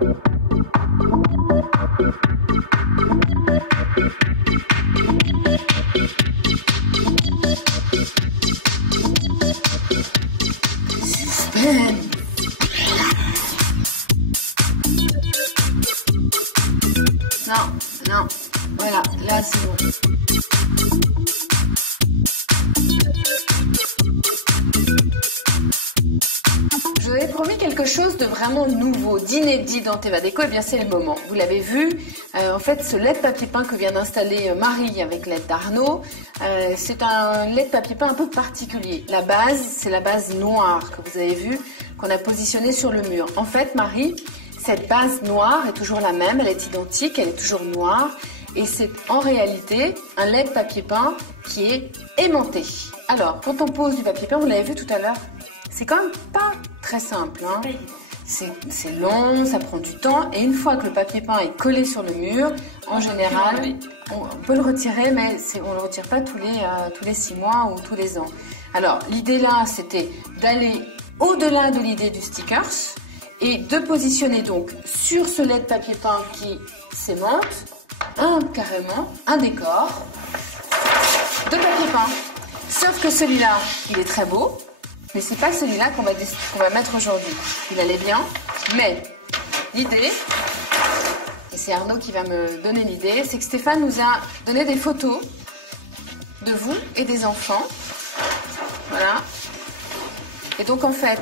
Non, non, voilà, là c'est bon. Je vous avais promis quelque chose de vraiment nouveau, d'inédit dans Teva Déco, et bien c'est le moment. Vous l'avez vu, en fait ce lait de papier peint que vient d'installer Marie avec l'aide d'Arnaud, c'est un lait de papier peint un peu particulier. La base, c'est la base noire que vous avez vue, qu'on a positionnée sur le mur. En fait Marie, cette base noire est toujours la même, elle est identique, elle est toujours noire. Et c'est en réalité un lait de papier peint qui est aimanté. Alors, quand on pose du papier peint, vous l'avez vu tout à l'heure, c'est quand même pas très simple. Hein. C'est long, ça prend du temps. Et une fois que le papier peint est collé sur le mur, en général, on peut le retirer, mais on ne le retire pas tous les 6 mois ou tous les ans. Alors, l'idée là, c'était d'aller au-delà de l'idée du stickers et de positionner donc sur ce lait de papier peint qui s'aimante, carrément un décor de papier peint. Sauf que celui-là, il est très beau, mais c'est pas celui-là qu'on va mettre aujourd'hui. Il allait bien, mais l'idée, et c'est Arnaud qui va me donner l'idée, c'est que Stéphane nous a donné des photos de vous et des enfants. Voilà. Et donc en fait,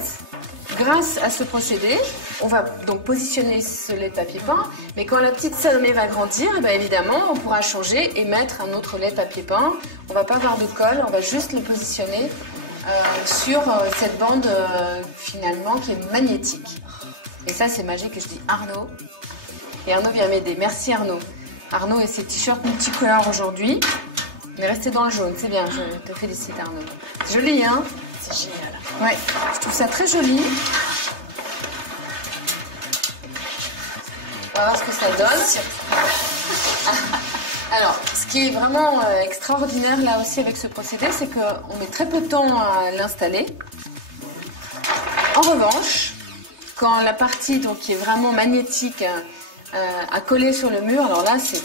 grâce à ce procédé, on va donc positionner ce lait de papier peint, mais quand la petite Salomé va grandir, eh bien évidemment, on pourra changer et mettre un autre lait de papier peint. On va pas avoir de colle, on va juste le positionner sur cette bande finalement qui est magnétique. Et ça, c'est magique et je dis Arnaud. Et Arnaud vient m'aider. Merci Arnaud. Arnaud et ses t-shirts multicolores aujourd'hui. On est resté dans le jaune, c'est bien, je te félicite Arnaud. C'est joli, hein? C'est génial. Ouais, je trouve ça très joli. On va voir ce que ça donne. Alors, ce qui est vraiment extraordinaire là aussi avec ce procédé, c'est qu'on met très peu de temps à l'installer. En revanche, quand la partie donc, qui est vraiment magnétique à coller sur le mur, alors là c'est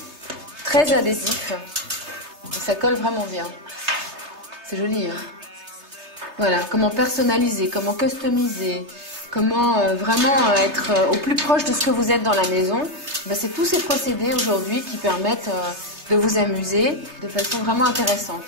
très adhésif et ça colle vraiment bien. C'est joli, hein? Voilà, comment personnaliser, comment customiser, comment vraiment être au plus proche de ce que vous êtes dans la maison. Ben, c'est tous ces procédés aujourd'hui qui permettent de vous amuser de façon vraiment intéressante.